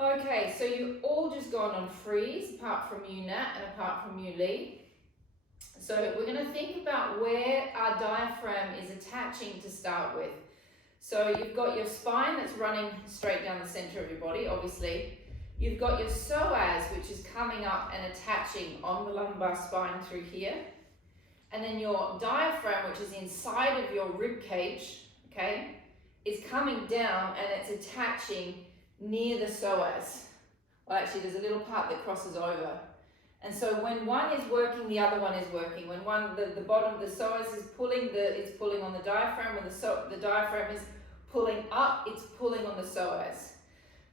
Okay, so you've all just gone on freeze, apart from you, Nat, and apart from you, Lee. So we're going to think about where our diaphragm is attaching to start with. So you've got your spine that's running straight down the center of your body, obviously. You've got your psoas, which is coming up and attaching on the lumbar spine through here. And then your diaphragm, which is inside of your rib cage, okay, is coming down and it's attaching near the psoas. Well, actually, there's a little part that crosses over. And so when one is working, the other one is working. When the bottom of the psoas is pulling, it's pulling on the diaphragm. When the diaphragm is pulling up, it's pulling on the psoas.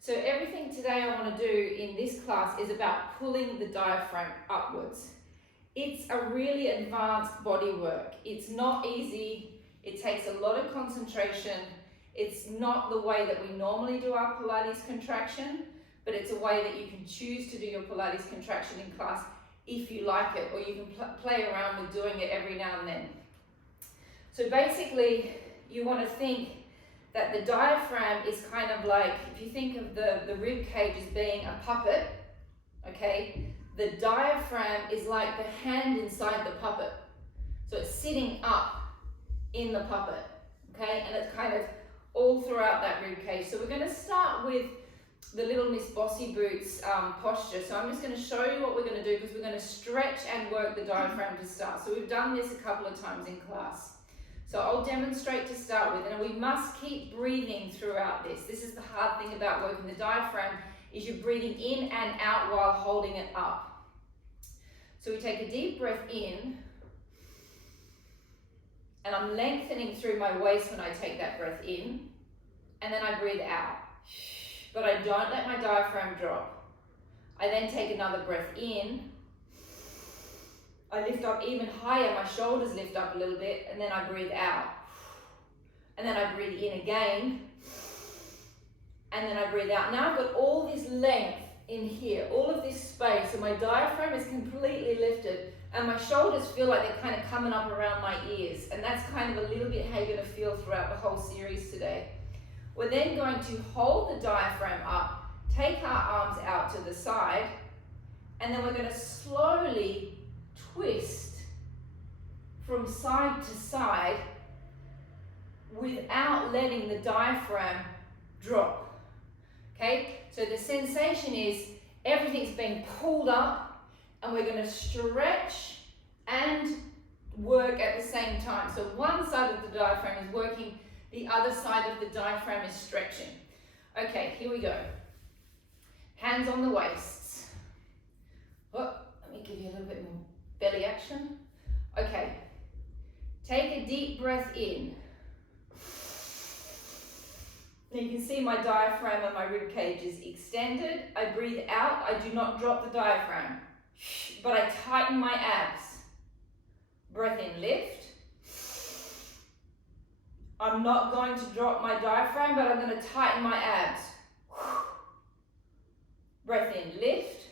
So everything today I want to do in this class is about pulling the diaphragm upwards. It's a really advanced body work. It's not easy. It takes a lot of concentration. It's not the way that we normally do our Pilates contraction, but it's a way that you can choose to do your Pilates contraction in class if you like it, or you can play around with doing it every now and then. So basically, you want to think that the diaphragm is kind of like, if you think of the rib cage as being a puppet, okay, the diaphragm is like the hand inside the puppet. So it's sitting up in the puppet, okay, and it's kind of all throughout that rib cage. So we're going to start with the Little Miss Bossy Boots posture. So I'm just going to show you what we're going to do, because we're going to stretch and work the diaphragm to start. So we've done this a couple of times in class. So I'll demonstrate to start with, and we must keep breathing throughout this. This is the hard thing about working the diaphragm, is you're breathing in and out while holding it up. So we take a deep breath in, and I'm lengthening through my waist when I take that breath in, and then I breathe out. But I don't let my diaphragm drop. I then take another breath in. I lift up even higher, my shoulders lift up a little bit, and then I breathe out. And then I breathe in again, and then I breathe out. Now I've got all this length in here, all of this space, and my diaphragm is completely lifted, and my shoulders feel like they're kind of coming up around my ears, and that's kind of a little bit how you're going to feel throughout the whole series today. We're then going to hold the diaphragm up, take our arms out to the side, and then we're going to slowly twist from side to side without letting the diaphragm drop. Okay, so the sensation is everything's being pulled up, and we're going to stretch and work at the same time. So one side of the diaphragm is working, the other side of the diaphragm is stretching. Okay, here we go. Hands on the waists. Oh, let me give you a little bit more belly action. Okay, take a deep breath in. You can see my diaphragm and my rib cage is extended. I breathe out. I do not drop the diaphragm, but I tighten my abs. Breath in, lift. I'm not going to drop my diaphragm, but I'm going to tighten my abs. Breath in, lift.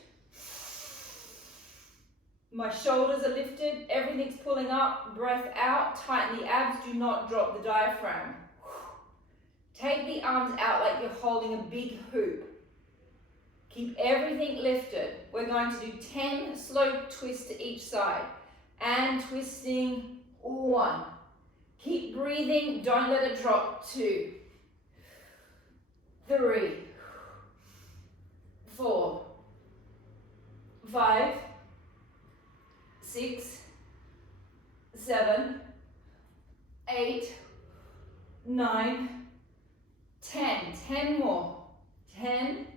My shoulders are lifted, everything's pulling up. Breath out, tighten the abs, do not drop the diaphragm. Take the arms out like you're holding a big hoop. Keep everything lifted. We're going to do 10 slow twists to each side. And twisting, 1. Keep breathing, don't let it drop, 2, 3, 4, 5, 6, 7, 8, 9, 10. 10 more. 10,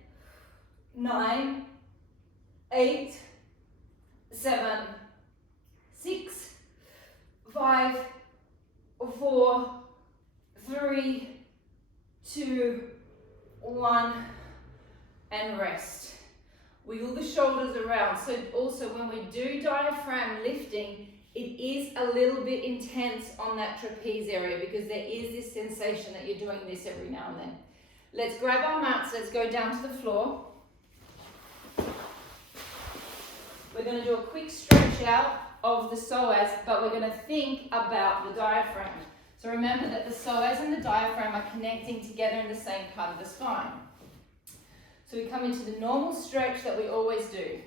9, 8, 7, 6, 5, 4, 3, 2, 1, and rest. Wiggle the shoulders around. So also when we do diaphragm lifting, it is a little bit intense on that trapeze area, because there is this sensation that you're doing this every now and then. Let's grab our mats, let's go down to the floor. We're going to do a quick stretch out of the psoas, but we're going to think about the diaphragm. So remember that the psoas and the diaphragm are connecting together in the same part of the spine. So we come into the normal stretch that we always do.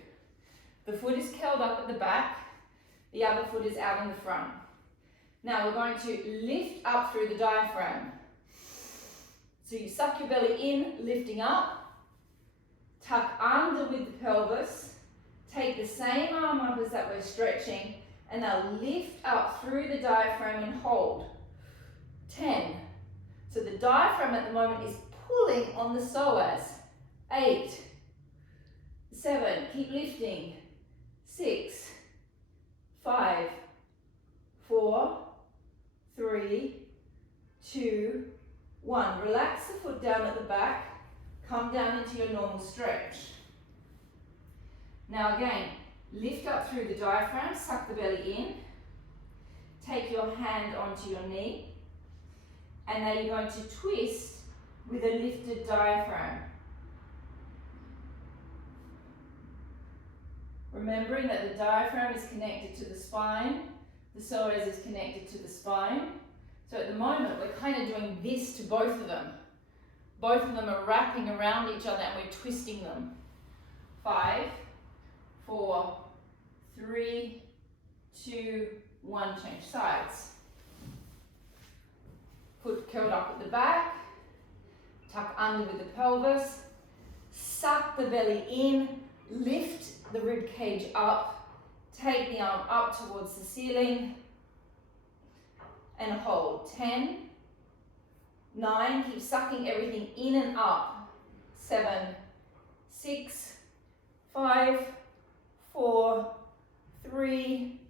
The foot is curled up at the back, the other foot is out in the front. Now we're going to lift up through the diaphragm. So you suck your belly in, lifting up, tuck under with the pelvis, take the same arm up as that we're stretching, and now lift up through the diaphragm and hold. 10. So the diaphragm at the moment is pulling on the psoas. 8. 7. Keep lifting. 6. 5. 4. 3. 2. 1. Relax the foot down at the back. Come down into your normal stretch. Now again, lift up through the diaphragm, suck the belly in. Take your hand onto your knee. And now you're going to twist with a lifted diaphragm. Remembering that the diaphragm is connected to the spine, the psoas is connected to the spine. So at the moment, we're kind of doing this to both of them. Both of them are wrapping around each other and we're twisting them. 5, 4, 3, 2, 1, change sides. Foot curled up at the back, tuck under with the pelvis, suck the belly in, lift the rib cage up, take the arm up towards the ceiling, and hold. 10, 9, keep sucking everything in and up. 7, 6, 5, 4, 3,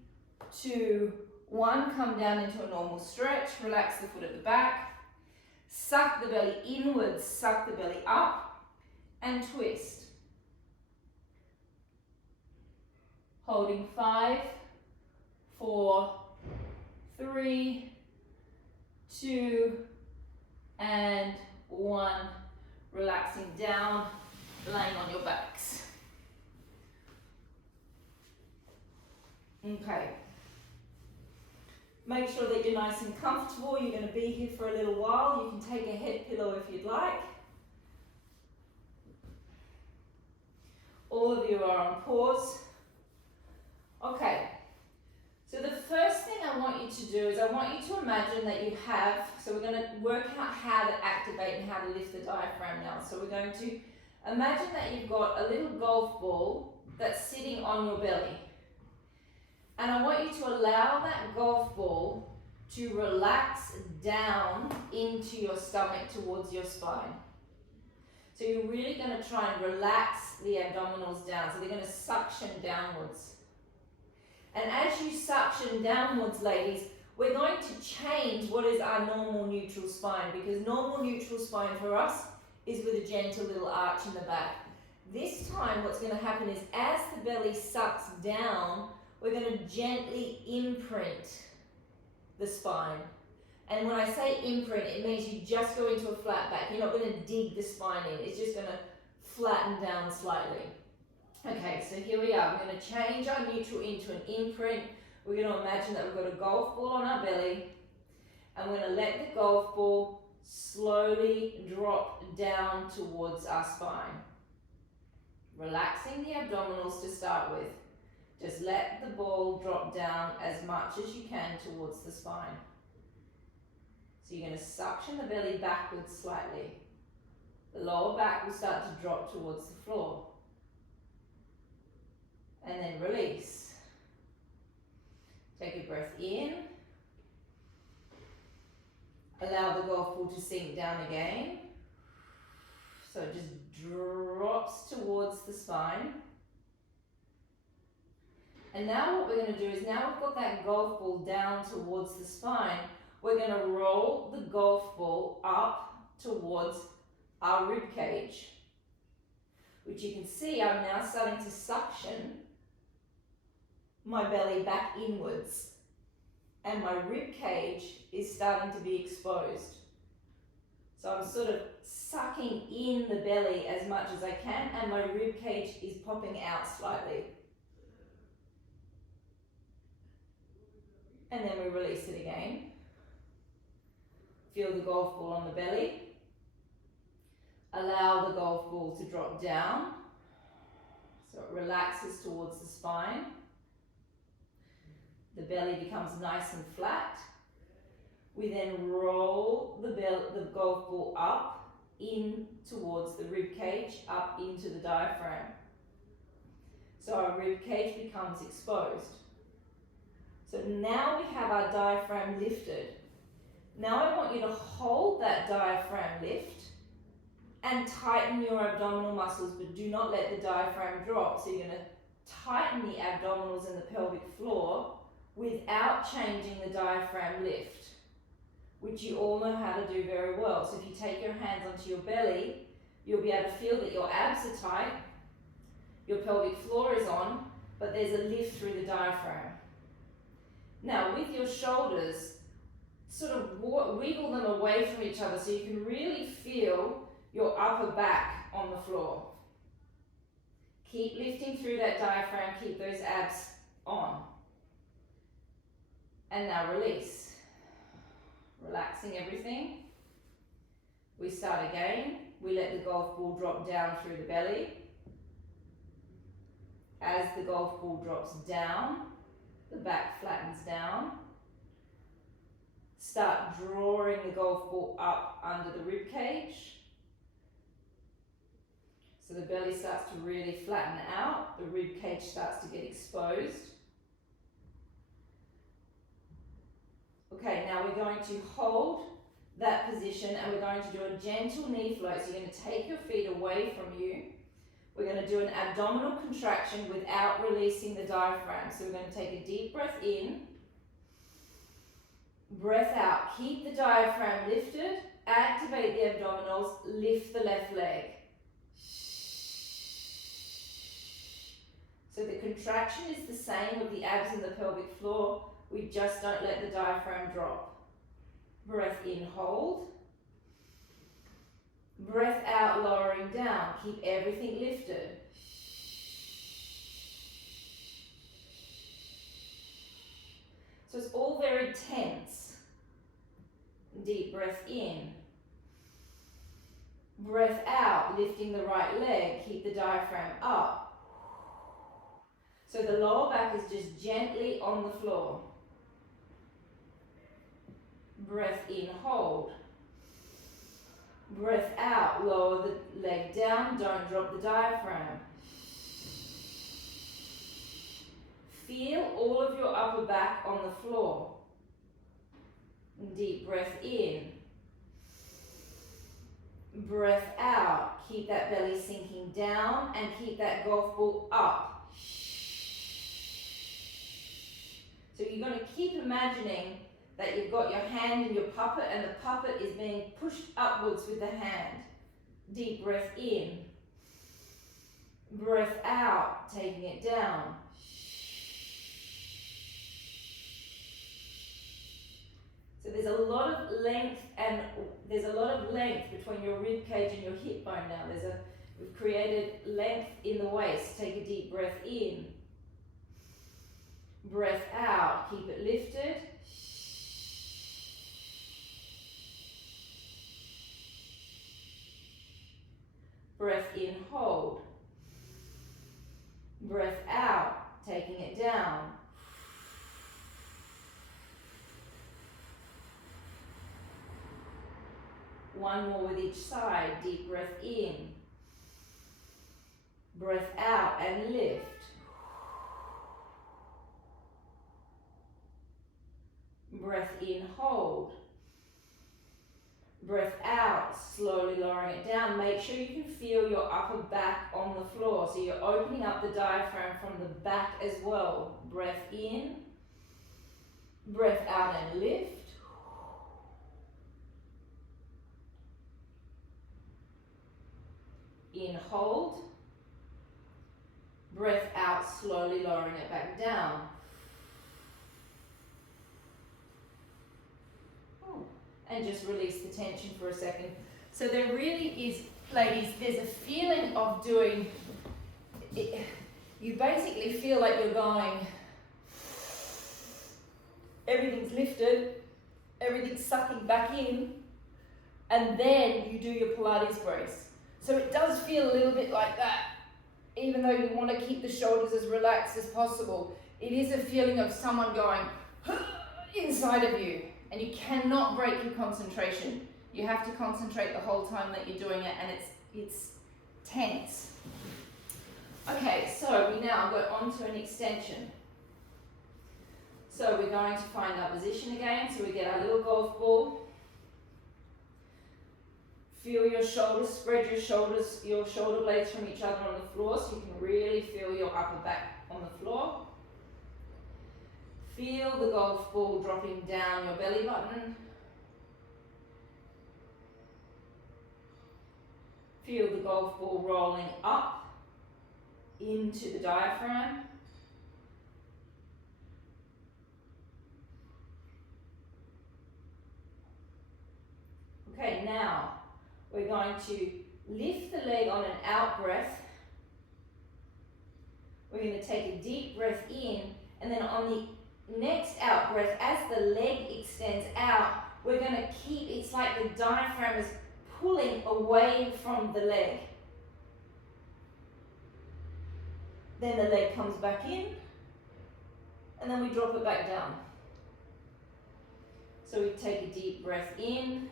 2, 1. Come down into a normal stretch. Relax the foot at the back. Suck the belly inwards, suck the belly up, and twist. Holding 5, 4, 3, 2, and 1. Relaxing down, laying on your backs. Okay. Make sure that you're nice and comfortable. You're going to be here for a little while. You can take a head pillow if you'd like. All of you are on pause. Okay. So the first thing I want you to do is I want you to imagine that you have, so we're going to work out how to activate and how to lift the diaphragm now. So we're going to imagine that you've got a little golf ball that's sitting on your belly. And I want you to allow that golf ball to relax down into your stomach towards your spine. So you're really going to try and relax the abdominals down. So they're going to suction downwards. And as you suction downwards, ladies, we're going to change what is our normal neutral spine, because normal neutral spine for us is with a gentle little arch in the back. This time what's going to happen is as the belly sucks down, we're going to gently imprint the spine. And when I say imprint, it means you just go into a flat back. You're not going to dig the spine in. It's just going to flatten down slightly. Okay, so here we are. We're going to change our neutral into an imprint. We're going to imagine that we've got a golf ball on our belly. And we're going to let the golf ball slowly drop down towards our spine. Relaxing the abdominals to start with. Just let the ball drop down as much as you can towards the spine. So you're going to suction the belly backwards slightly. The lower back will start to drop towards the floor. And then release. Take a breath in. Allow the golf ball to sink down again. So it just drops towards the spine. And now what we're going to do is, now we've got that golf ball down towards the spine, we're going to roll the golf ball up towards our rib cage, which you can see I'm now starting to suction my belly back inwards, and my rib cage is starting to be exposed. So I'm sort of sucking in the belly as much as I can, and my rib cage is popping out slightly. And then we release it again. Feel the golf ball on the belly. Allow the golf ball to drop down, so it relaxes towards the spine. The belly becomes nice and flat. We then roll the golf ball up in towards the rib cage, up into the diaphragm. So our rib cage becomes exposed. So now we have our diaphragm lifted. Now I want you to hold that diaphragm lift and tighten your abdominal muscles, but do not let the diaphragm drop. So you're going to tighten the abdominals and the pelvic floor without changing the diaphragm lift, which you all know how to do very well. So if you take your hands onto your belly, you'll be able to feel that your abs are tight, your pelvic floor is on, but there's a lift through the diaphragm. Now with your shoulders, sort of wiggle them away from each other so you can really feel your upper back on the floor. Keep lifting through that diaphragm, keep those abs on. And now release. Relaxing everything. We start again. We let the golf ball drop down through the belly. As the golf ball drops down, the back flattens down. Start drawing the golf ball up under the rib cage. So the belly starts to really flatten out. The rib cage starts to get exposed. Okay, now we're going to hold that position and we're going to do a gentle knee float. So you're going to take your feet away from you. We're going to do an abdominal contraction without releasing the diaphragm. So we're going to take a deep breath in, breath out. Keep the diaphragm lifted, activate the abdominals, lift the left leg. So the contraction is the same with the abs and the pelvic floor. We just don't let the diaphragm drop. Breath in, hold. Breath out, lowering down. Keep everything lifted. So it's all very tense. Deep breath in. Breath out, lifting the right leg. Keep the diaphragm up. So the lower back is just gently on the floor. Breath in, hold. Breath out, lower the leg down, don't drop the diaphragm. Feel all of your upper back on the floor. Deep breath in. Breath out, keep that belly sinking down and keep that golf ball up. So you're going to keep imagining that you've got your hand in your puppet and the puppet is being pushed upwards with the hand. Deep breath in. Breath out, taking it down. So there's a lot of length between your rib cage and your hip bone now. We've created length in the waist. Take a deep breath in. Breath out, keep it lifted. Breath in, hold. Breath out, taking it down. One more with each side. Deep breath in. Breath out and lift. Breath in, hold. Breath out, slowly lowering it down. Make sure you can feel your upper back on the floor. So you're opening up the diaphragm from the back as well. Breath in. Breath out and lift. In, hold. Breath out, slowly lowering it back down. And just release the tension for a second. So there really is, ladies, there's a feeling of doing, you basically feel like you're going, everything's lifted, everything's sucking back in, and then you do your Pilates brace. So it does feel a little bit like that, even though we want to keep the shoulders as relaxed as possible. It is a feeling of someone going inside of you, and you cannot break your concentration. You have to concentrate the whole time that you're doing it, and it's tense. Okay, so we now go on to an extension. So we're going to find our position again. So we get our little golf ball. Feel your shoulders, spread your shoulder blades from each other on the floor so you can really feel your upper back on the floor. Feel the golf ball dropping down your belly button. Feel the golf ball rolling up into the diaphragm. Okay, now we're going to lift the leg on an out breath. We're going to take a deep breath in, and then on the next out breath, as the leg extends out, we're going to keep, it's like the diaphragm is pulling away from the leg. Then the leg comes back in, and then we drop it back down. So we take a deep breath in,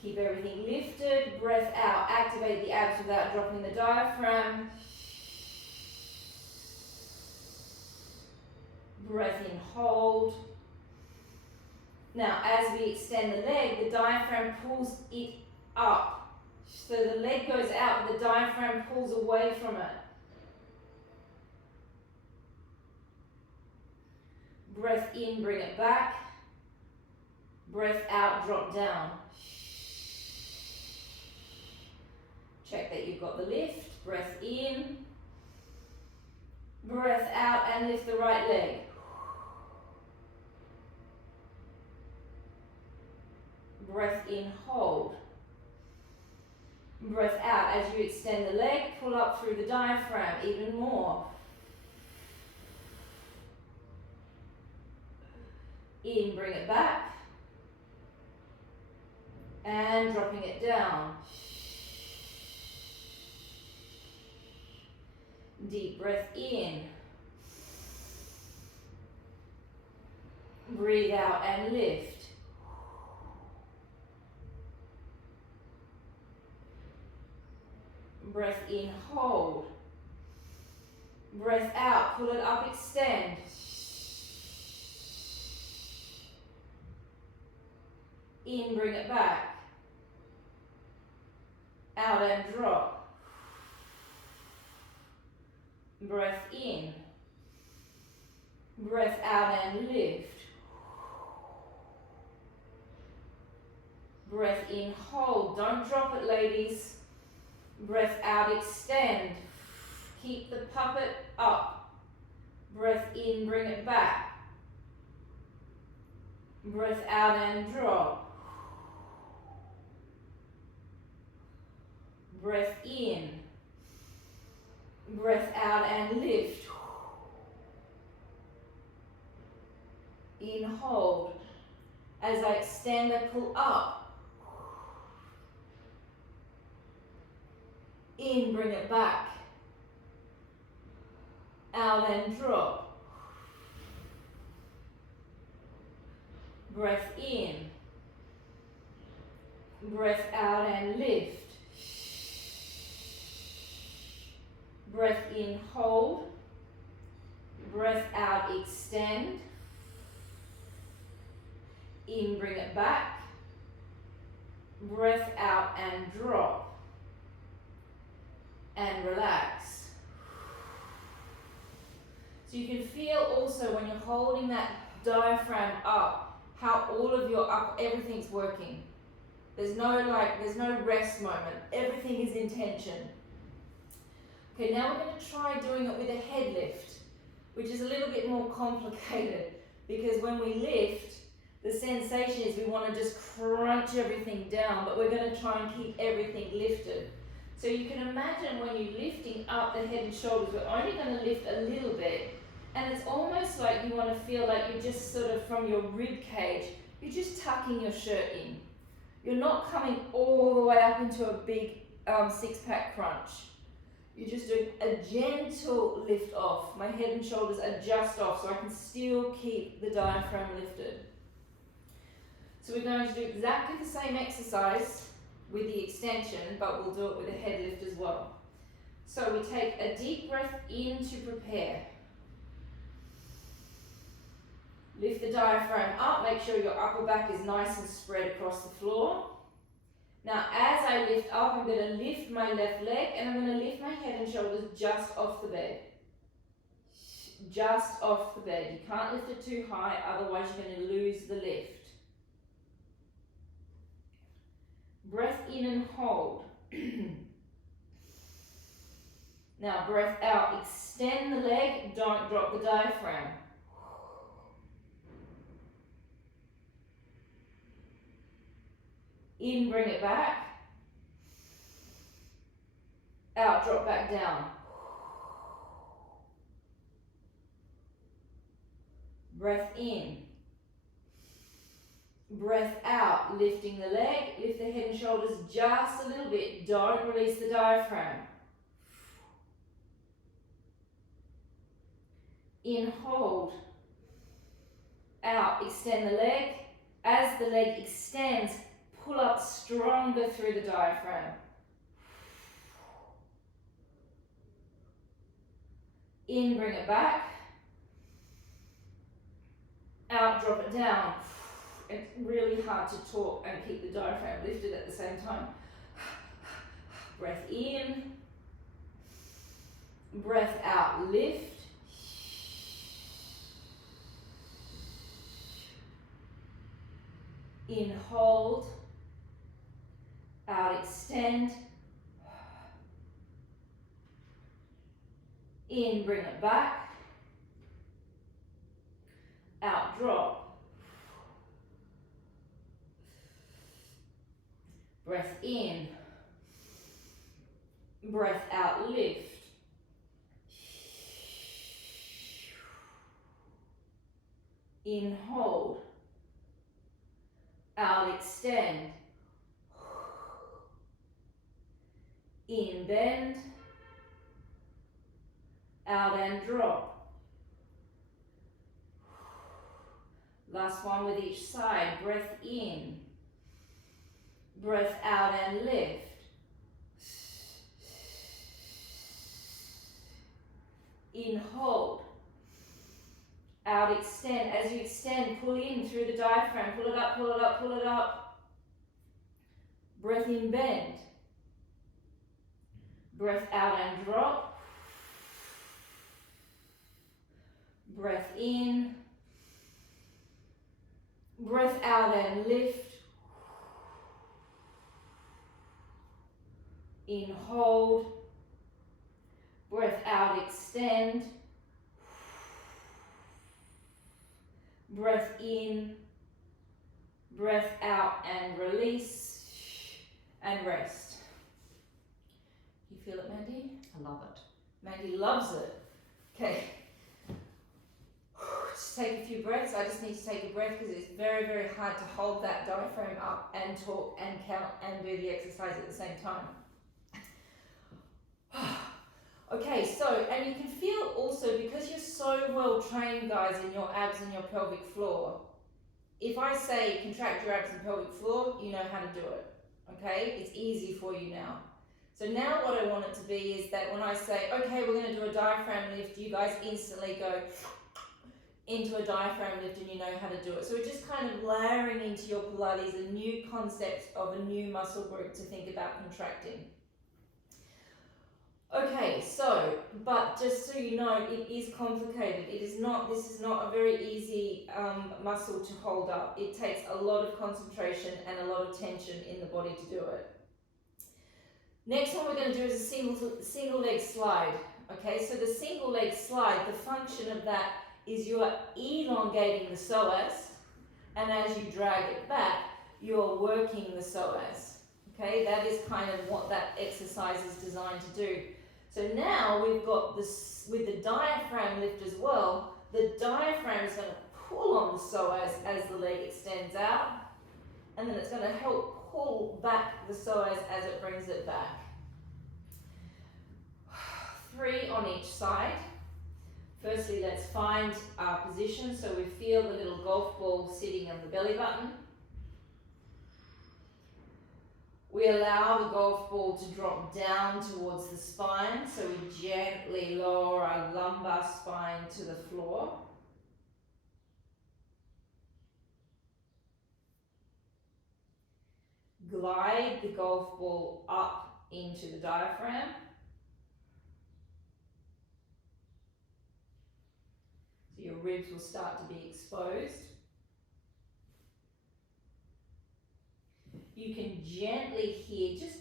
keep everything lifted, breath out, activate the abs without dropping the diaphragm. Breath in, hold. Now, as we extend the leg, the diaphragm pulls it up. So the leg goes out, but the diaphragm pulls away from it. Breath in, bring it back. Breath out, drop down. Check that you've got the lift. Breath in. Breath out and lift the right leg. Breath in, hold. Breath out as you extend the leg, pull up through the diaphragm even more. In, bring it back. And dropping it down. Deep breath in. Breathe out and lift. Breath in, hold. Breath out, pull it up, extend. In, bring it back. Out and drop. Breath in. Breath out and lift. Breath in, hold. Don't drop it, ladies. Breath out, extend. Keep the puppet up. Breath in, bring it back. Breath out and drop. Breath in. Breath out and lift. In, hold. As I extend, I pull up. In, bring it back. Out and drop. Breath in. Breath out and lift. Breath in, hold. Breath out, extend. In, bring it back. Breath out and drop. And relax. So you can feel also when you're holding that diaphragm up, how all of your everything's working. There's no rest moment. Everything is in tension. Okay, now we're going to try doing it with a head lift, which is a little bit more complicated because when we lift, the sensation is we want to just crunch everything down, but we're going to try and keep everything lifted. So you can imagine when you're lifting up the head and shoulders, we're only going to lift a little bit, and it's almost like you want to feel like you're just sort of from your rib cage, you're just tucking your shirt in. You're not coming all the way up into a big six-pack crunch. You're just doing a gentle lift off. My head and shoulders are just off, so I can still keep the diaphragm lifted. So we're going to do exactly the same exercise with the extension, but we'll do it with a head lift as well. So we take a deep breath in to prepare. Lift the diaphragm up, make sure your upper back is nice and spread across the floor. Now as I lift up, I'm going to lift my left leg and I'm going to lift my head and shoulders just off the bed. Just off the bed. You can't lift it too high, otherwise you're going to lose the lift. Breath in and hold. Now breath out, extend the leg, don't drop the diaphragm. In, bring it back. Out, drop back down. Breath in. Breath out, lifting the leg, lift the head and shoulders just a little bit. Don't release the diaphragm. In, hold. Out, extend the leg. As the leg extends, pull up stronger through the diaphragm. In, bring it back. Out, drop it down. It's really hard to talk and keep the diaphragm lifted at the same time. Breath in. Breath out, lift. In, hold. Out, extend. In, bring it back. Out, drop. Breath in. Breath out, lift. In, hold. Out, extend. In, bend. Out and drop. Last one with each side. Breath in. Breath out and lift. In, hold. Out, extend. As you extend, pull in through the diaphragm. Pull it up, pull it up, pull it up. Breath in, bend. Breath out and drop. Breath in. Breath out and lift. In, hold. Breath out, extend. Breath in. Breath out and release. And rest. You feel it, Mandy? I love it. Mandy loves it. Okay. Just take a few breaths. I just need to take a breath because it's very, very hard to hold that diaphragm up and talk and count and do the exercise at the same time. Okay, so, and you can feel also, because you're so well trained, guys, in your abs and your pelvic floor, if I say contract your abs and pelvic floor, you know how to do it, okay? It's easy for you now. So now what I want it to be is that when I say, okay, we're going to do a diaphragm lift, you guys instantly go into a diaphragm lift and you know how to do it. So we're just kind of layering into your Pilates a new concept of a new muscle group to think about contracting. Okay, so, but just so you know, it is complicated. This is not a very easy muscle to hold up. It takes a lot of concentration and a lot of tension in the body to do it. Next one we're going to do is a single leg slide. Okay, so the single leg slide, the function of that is you are elongating the psoas, and as you drag it back, you're working the psoas. Okay, that is kind of what that exercise is designed to do. So now we've got this, with the diaphragm lift as well, the diaphragm is going to pull on the psoas as the leg extends out, and then it's going to help pull back the size as it brings it back. 3 on each side. Firstly, let's find our position so we feel the little golf ball sitting on the belly button. We allow the golf ball to drop down towards the spine, so we gently lower our lumbar spine to the floor. Glide the golf ball up into the diaphragm. So your ribs will start to be exposed. You can gently here just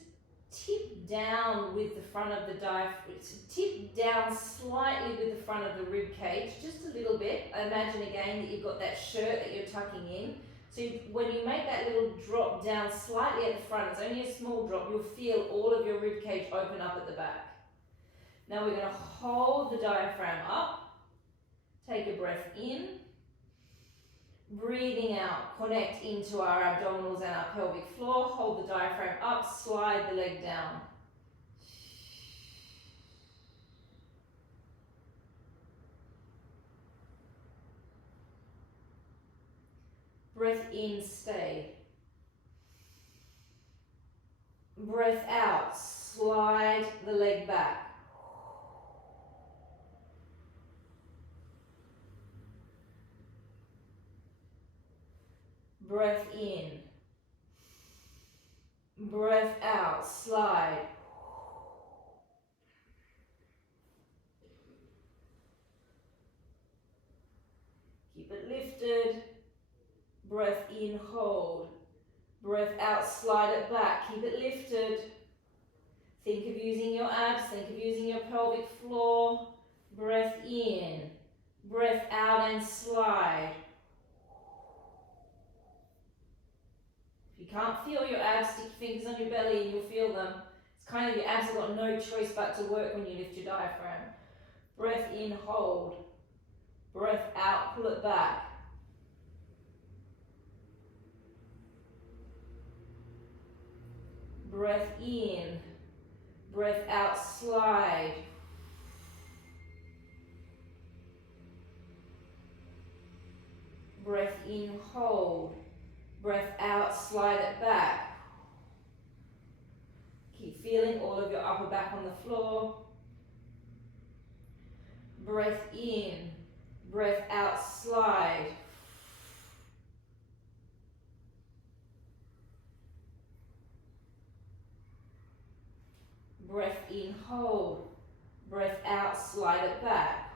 tip down with the front of the diaphragm, tip down slightly with the front of the rib cage, just a little bit. Imagine again that you've got that shirt that you're tucking in. So when you make that little drop down slightly at the front, it's only a small drop, you'll feel all of your rib cage open up at the back. Now we're going to hold the diaphragm up. Take a breath in. Breathing out, connect into our abdominals and our pelvic floor. Hold the diaphragm up, slide the leg down. Breath in, stay. Breath out, slide the leg back. Breath in. Breath out, slide. Keep it lifted. Breath in, hold. Breath out, slide it back. Keep it lifted. Think of using your abs, think of using your pelvic floor. Breath in. Breath out and slide. If you can't feel your abs, stick your fingers on your belly and you'll feel them. It's kind of your abs have got no choice but to work when you lift your diaphragm. Breath in, hold. Breath out, pull it back. Breath in. Breath out, slide. Breath in, hold. Breath out, slide it back. Keep feeling all of your upper back on the floor. Breath in, breath out, slide. Breath in, hold. Breath out, slide it back.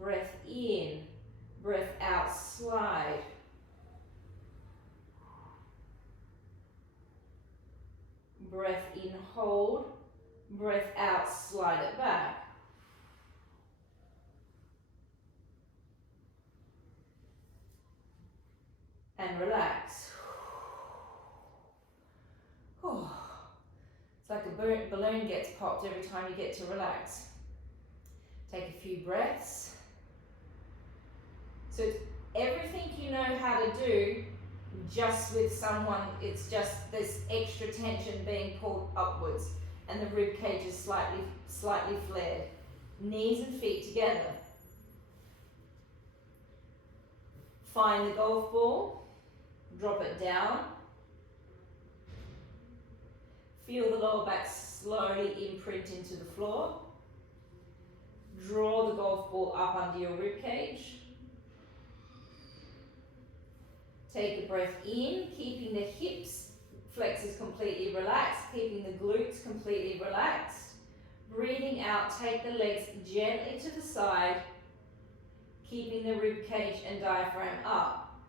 Breath in, breath out, slide. Breath in, hold. Breath out, slide it back. And relax. It's like a balloon gets popped every time you get to relax. Take a few breaths. So it's everything you know how to do, just with someone, it's just this extra tension being pulled upwards and the rib cage is slightly flared. Knees and feet together. Find the golf ball, drop it down. Feel the lower back slowly imprint into the floor. Draw the golf ball up under your rib cage. Take a breath in, keeping the hips flexors completely relaxed, keeping the glutes completely relaxed. Breathing out, take the legs gently to the side, keeping the rib cage and diaphragm up.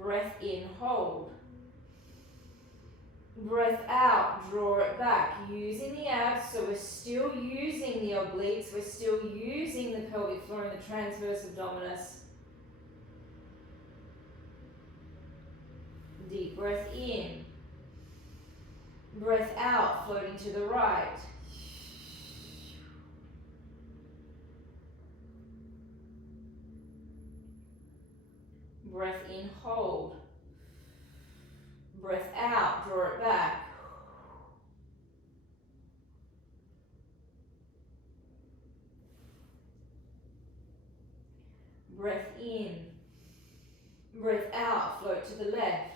Breath in, hold. Breath out, draw it back, using the abs, so we're still using the obliques, we're still using the pelvic floor and the transverse abdominis. Deep breath in. Breath out, floating to the right. Breath in, hold. Breath out, draw it back. Breath in. Breath out, float to the left.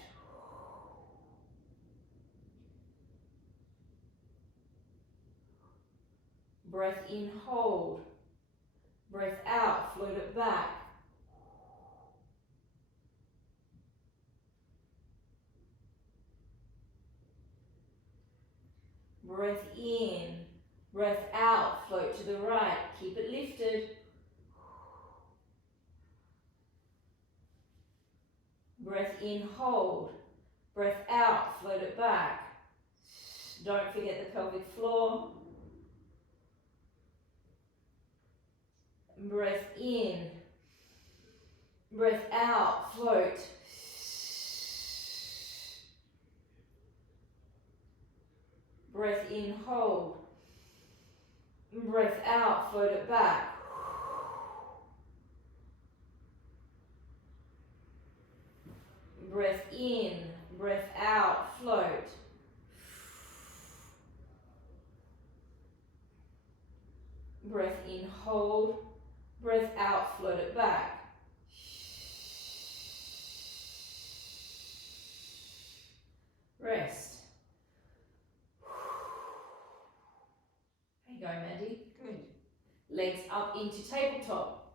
Breath in, hold. Breath out, float it back. Breath in, breath out, float to the right, keep it lifted. Breath in, hold. Breath out, float it back. Don't forget the pelvic floor. Breath in, breath out, float. Breath in, hold. Breath out, float it back. Breath in, breath out, float. Breath in, hold. Breath out, float it back. Rest. How you going, Mandy? Good. Legs up into tabletop.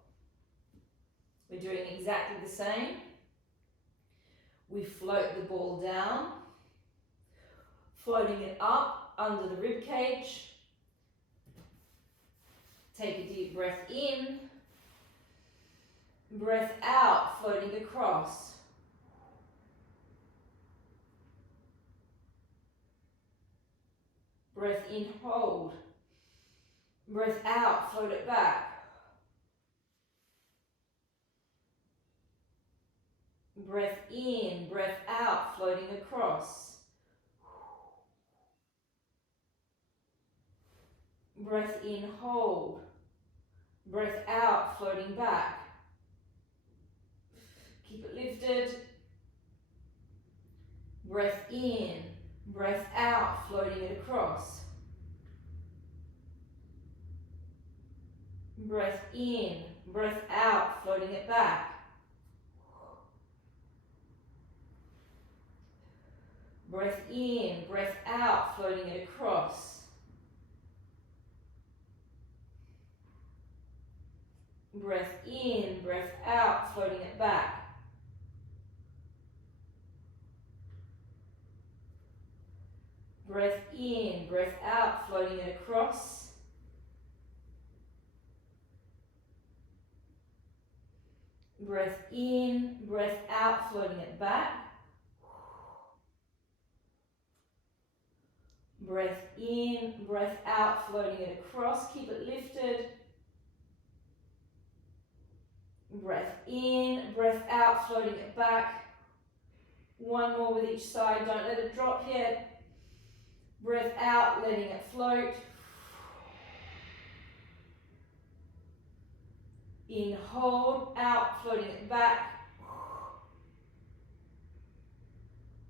We're doing exactly the same. We float the ball down, floating it up under the rib cage. Take a deep breath in, breath out, floating across. Breath in, hold. Breath out, float it back. Breath in, breath out, floating across. Breath in, hold. Breath out, floating back. Keep it lifted. Breath in, breath out, floating it across. Breath in, breath out, floating it back. Breath in, breath out, floating it across. Breath in, breath out, floating it back. Breath in, breath out, floating it across. Breath in, breath out, floating it back. Breath in, breath out, floating it across. Keep it lifted. Breath in, breath out, floating it back. One more with each side. Don't let it drop yet. Breath out, letting it float. In, hold, out, floating it back.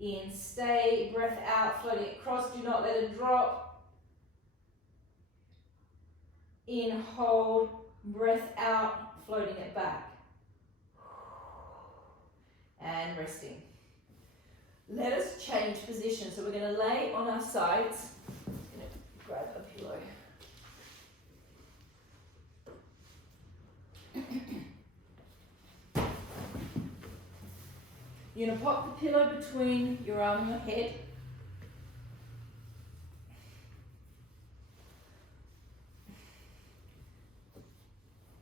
In, stay, breath out, floating it across. Do not let it drop. In, hold, breath out, floating it back. And resting. Let us change position. So we're going to lay on our sides. I'm going to grab a pillow. You're going to pop the pillow between your arm and your head.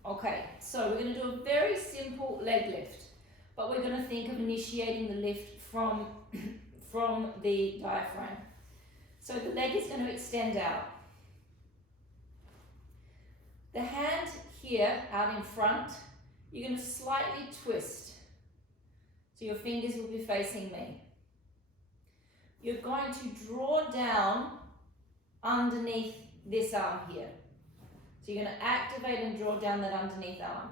Okay, so we're going to do a very simple leg lift, but we're going to think of initiating the lift from the diaphragm. So the leg is going to extend out. The hand here out in front, you're going to slightly twist. So your fingers will be facing me. You're going to draw down underneath this arm here. So you're going to activate and draw down that underneath arm.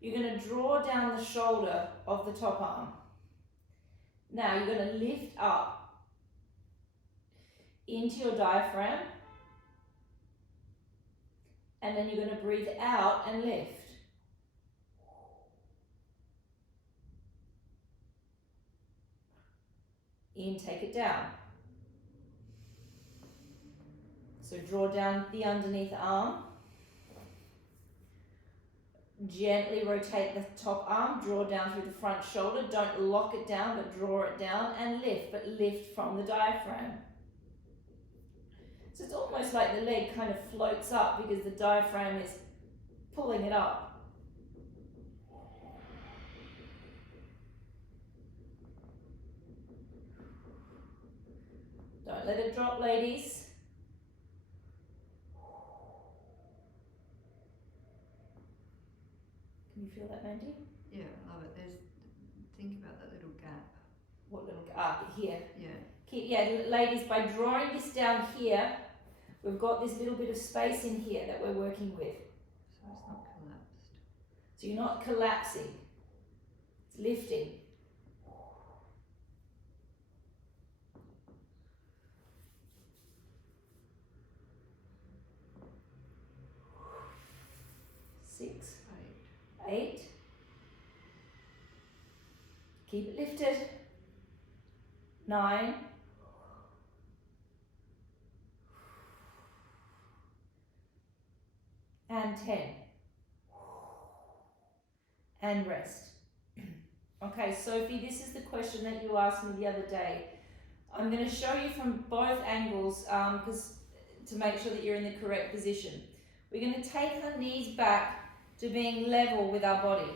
You're going to draw down the shoulder of the top arm. Now you're going to lift up into your diaphragm, and then you're going to breathe out and lift. In, take it down. So draw down the underneath arm. Gently rotate the top arm, draw down through the front shoulder. Don't lock it down, but draw it down and lift, but lift from the diaphragm. So it's almost like the leg kind of floats up because the diaphragm is pulling it up. Don't let it drop, ladies. Can you feel that, Mandy? Yeah, I love it. Think about that little gap. What little gap? Here. Yeah. Ladies, by drawing this down here, we've got this little bit of space in here that we're working with. So it's not collapsed. So you're not collapsing. It's lifting. Six. 8. Keep it lifted. 9. And 10. And rest. Okay, Sophie, this is the question that you asked me the other day. I'm going to show you from both angles to make sure that you're in the correct position. We're going to take our knees back to being level with our body.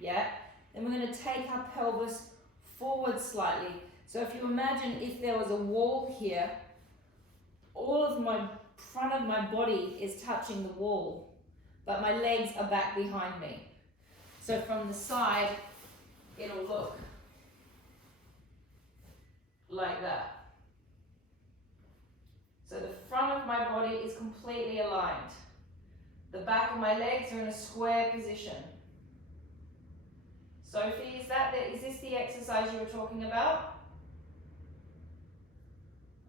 Yeah? Then we're going to take our pelvis forward slightly. So if you imagine if there was a wall here, all of my front of my body is touching the wall, but my legs are back behind me. So from the side, it'll look like that. So the front of my body is completely aligned. The back of my legs are in a square position. Sophie, is this the exercise you were talking about?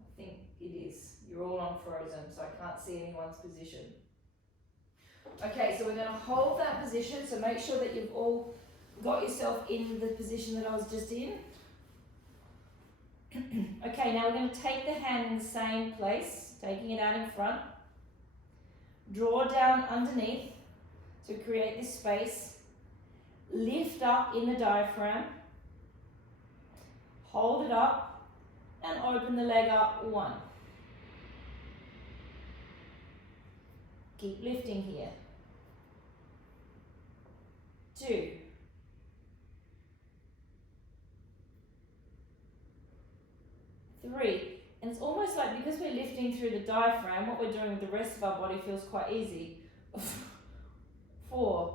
I think it is. You're all on frozen, so I can't see anyone's position. Okay, so we're going to hold that position, so make sure that you've all got yourself in the position that I was just in. Okay, now we're going to take the hand in the same place, taking it out in front. Draw down underneath to create this space. Lift up in the diaphragm. Hold it up and open the leg up. 1. Keep lifting here. 2. 3. And it's almost like because we're lifting through the diaphragm, what we're doing with the rest of our body feels quite easy. 4.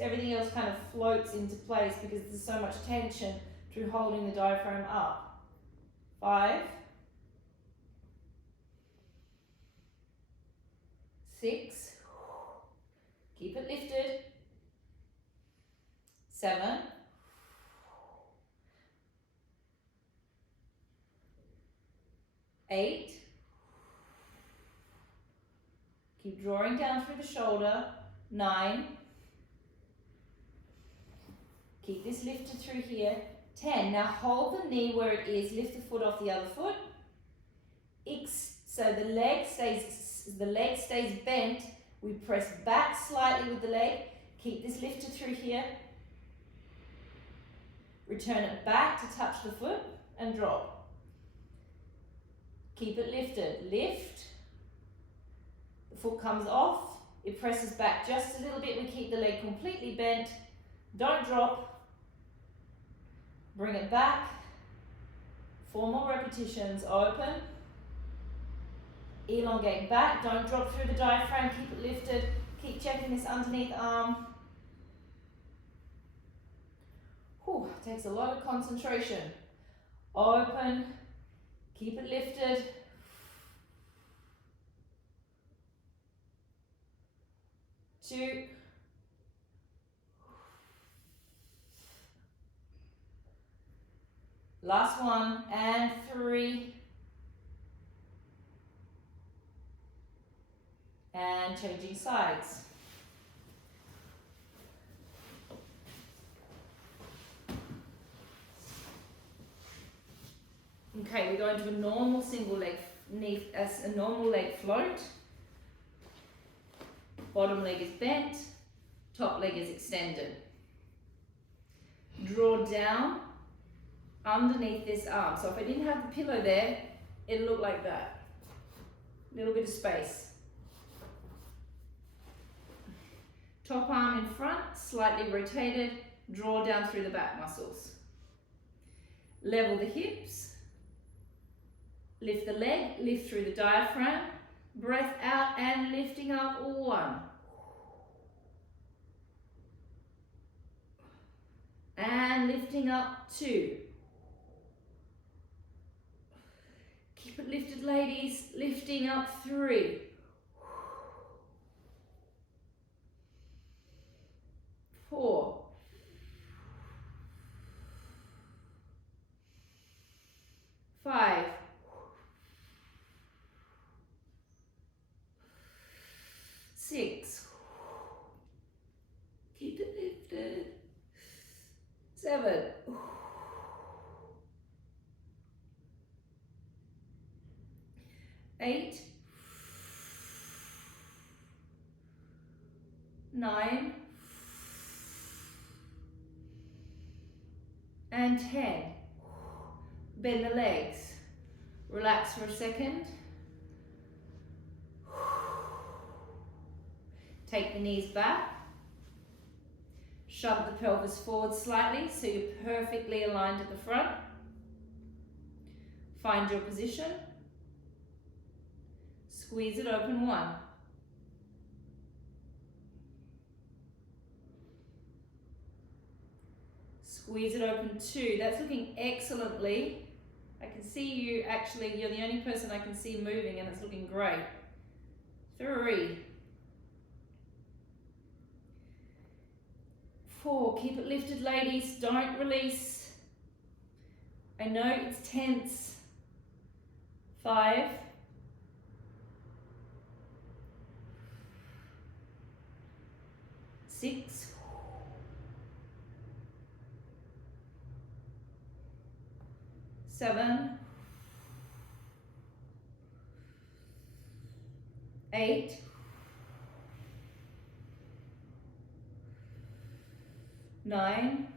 Everything else kind of floats into place because there's so much tension through holding the diaphragm up. 5. 6. Keep it lifted. 7. 8. Keep drawing down through the shoulder. 9. Keep this lifted through here. 10. Now hold the knee where it is. Lift the foot off the other foot. So the leg stays bent. We press back slightly with the leg. Keep this lifted through here. Return it back to touch the foot and drop. Keep it lifted. Lift. The foot comes off. It presses back just a little bit. We keep the leg completely bent. Don't drop. Bring it back. 4 more repetitions. Open. Elongate back. Don't drop through the diaphragm. Keep it lifted. Keep checking this underneath arm. Whew, takes a lot of concentration. Open. Keep it lifted. 2. Last one, and 3. And changing sides. Okay, we go into a normal single leg knee, as a normal leg float. Bottom leg is bent, top leg is extended. Draw down underneath this arm. So if I didn't have the pillow there, it'd look like that. Little bit of space. Top arm in front, slightly rotated, draw down through the back muscles. Level the hips, lift the leg, lift through the diaphragm, breath out and lifting up, 1. And lifting up, 2. Keep it lifted, ladies, lifting up, 3. 4. 5. 6. Keep it lifted. 7. 8. 9. And 10. Bend the legs. Relax for a second. Take the knees back. Shove the pelvis forward slightly so you're perfectly aligned at the front. Find your position. Squeeze it open, 1. Squeeze it open, 2. That's looking excellently. I can see you actually, you're the only person I can see moving and it's looking great. 3. 4, keep it lifted, ladies, don't release. I know it's tense. 5. 6. 7. 8. 9.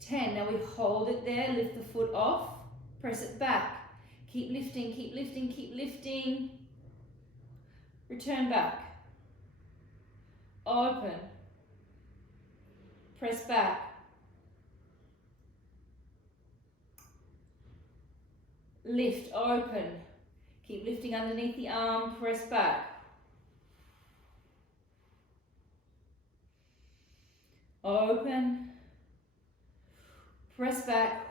10. Now we hold it there, lift the foot off, press it back. Keep lifting, keep lifting, keep lifting. Return back. Open. Press back. Lift, open. Keep lifting underneath the arm, press back. Open. Press back.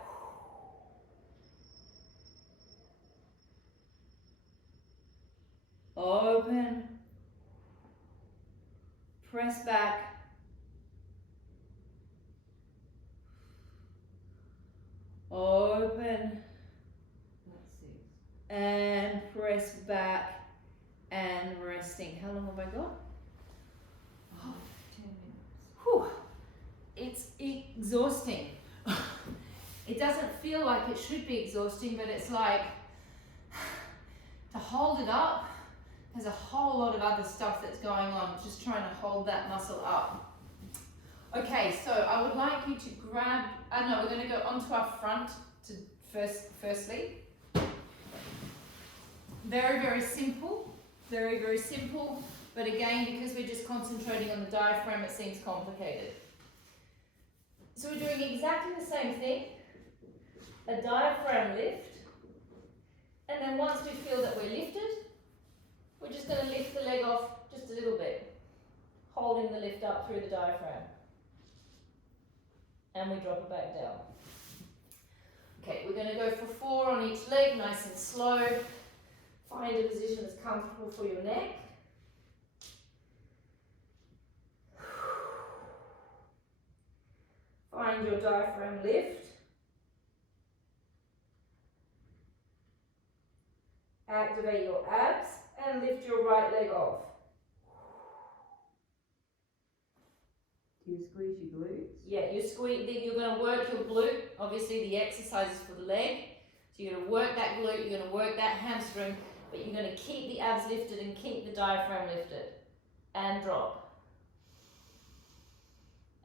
Open. Press back. Open. And press back and resting. How long have I got? Oh, 10 minutes. Whew. It's exhausting. It doesn't feel like it should be exhausting, but it's like to hold it up, there's a whole lot of other stuff that's going on, just trying to hold that muscle up. Okay, so I would like you to grab, no, we're going to go onto our front to firstly. Very, very simple, very, very simple, but again, because we're just concentrating on the diaphragm, it seems complicated. So we're doing exactly the same thing, a diaphragm lift, and then once we feel that we're lifted, we're just going to lift the leg off just a little bit, holding the lift up through the diaphragm. And we drop it back down. Okay, we're going to go for 4 on each leg, nice and slow. Find a position that's comfortable for your neck. diaphragm lift. Activate your abs and lift your right leg off. Do you squeeze your glutes? Yeah, you're going to work your glute. Obviously, the exercise is for the leg. So you're going to work that glute, you're going to work that hamstring, but you're going to keep the abs lifted and keep the diaphragm lifted. And drop.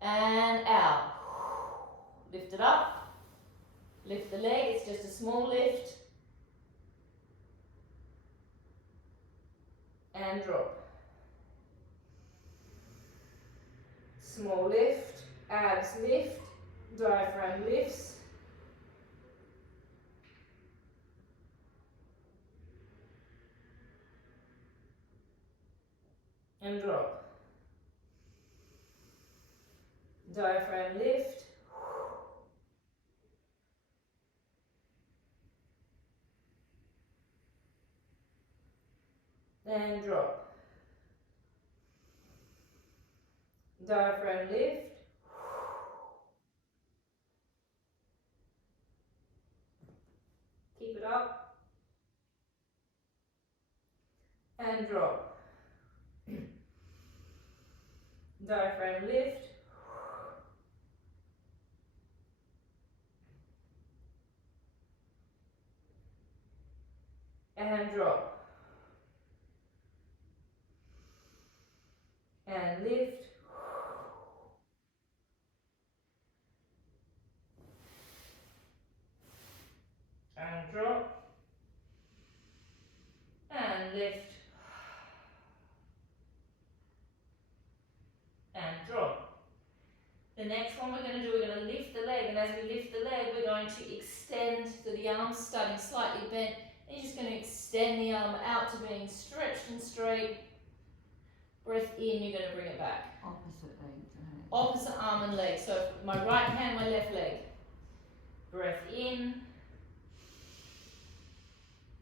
And out. Lift it up. Lift the leg, it's just a small lift. And drop. Small lift, abs lift, diaphragm lifts. And drop. Diaphragm lift. And drop. Diaphragm lift. Keep it up. And drop. Diaphragm lift. And drop. And lift. And drop. And lift. And drop. The next one we're going to do, we're going to lift the leg, and as we lift the leg, we're going to extend, so the arm's starting slightly bent, and you're just going to extend the arm out to being stretched and straight. Breath in, you're going to bring it back. Opposite leg to hand. Opposite arm and leg, so my right hand, my left leg. Breath in.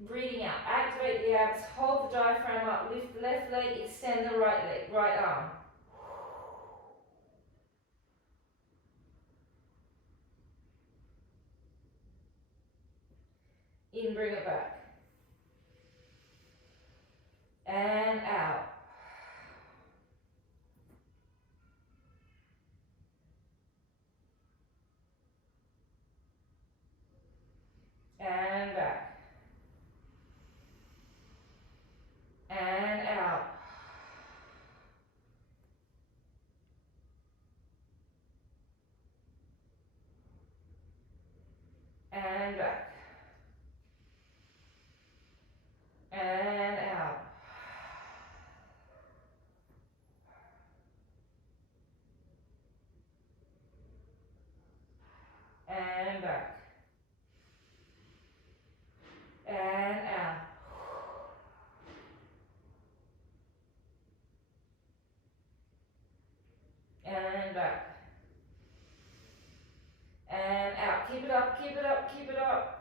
Breathing out, activate the abs, hold the diaphragm up, lift the left leg, extend the right leg, right arm. In, bring it back. And out. And back. And out. And back. And out. And back. And out. And back. And out. Keep it up, keep it up, keep it up.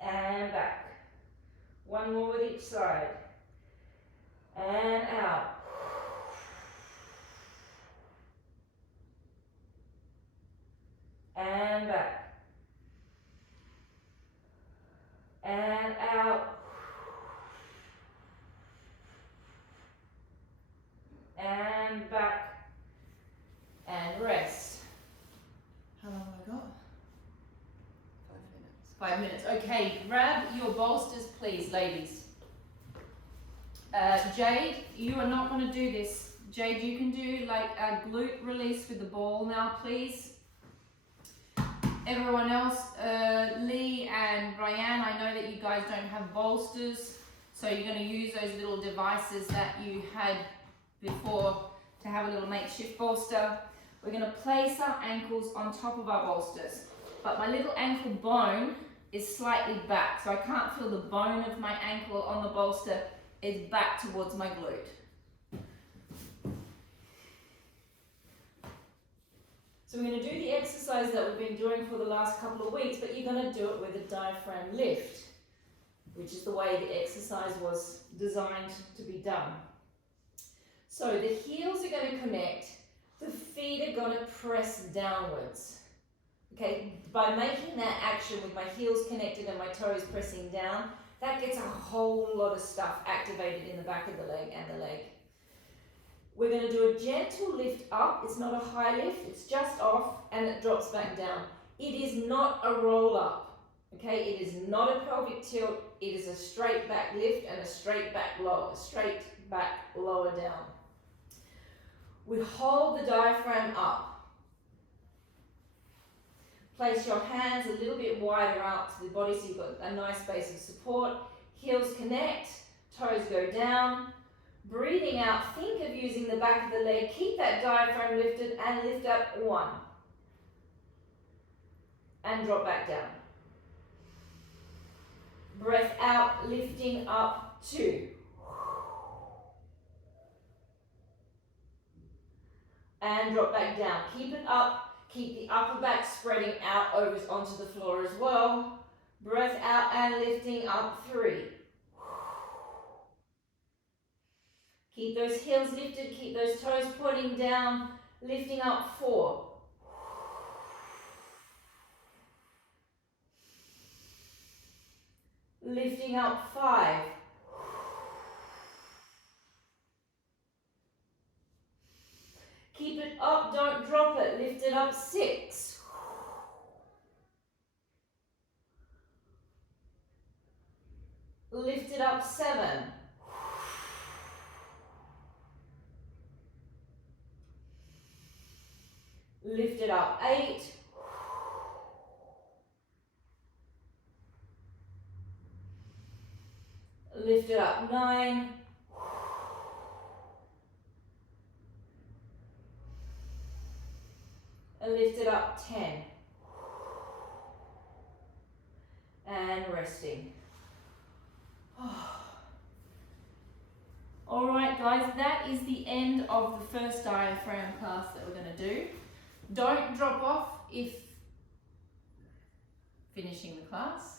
And back. One more with each side. And out. And back. And out. And back. And rest. How long have I got? 5 minutes. 5 minutes. Okay, grab your bolsters, please, ladies. Jade, you are not going to do this. Jade, you can do like a glute release with the ball now, please. Everyone else, Lee and Ryan, I know that you guys don't have bolsters, so you're going to use those little devices that you had before to have a little makeshift bolster. We're going to place our ankles on top of our bolsters, but my little ankle bone is slightly back, so I can't feel the bone of my ankle on the bolster is back towards my glute. So we're going to do the exercise that we've been doing for the last couple of weeks, but you're going to do it with a diaphragm lift, which is the way the exercise was designed to be done. So the heels are going to connect The feet are gonna press downwards. Okay, by making that action with my heels connected and my toes pressing down, that gets a whole lot of stuff activated in the back of the leg and the leg. We're going to do a gentle lift up. It's not a high lift, it's just off and it drops back down. It is not a roll up, okay? It is not a pelvic tilt. It is a straight back lift and a straight back lower down. We hold the diaphragm up. Place your hands a little bit wider out to the body so you've got a nice base of support. Heels connect, toes go down. Breathing out, think of using the back of the leg. Keep that diaphragm lifted and lift up 1. And drop back down. Breath out, lifting up 2. And drop back down. Keep it up. Keep the upper back spreading out over onto the floor as well. Breath out and lifting up 3. Keep those heels lifted, keep those toes pointing down, lifting up 4. Lifting up 5. Keep it up, don't drop it. Lift it up 6. Lift it up 7. Lift it up 8. Lift it up 9. And lift it up 10. And resting. All right, guys, that is the end of the first diaphragm class that we're going to do. Don't drop off if finishing the class.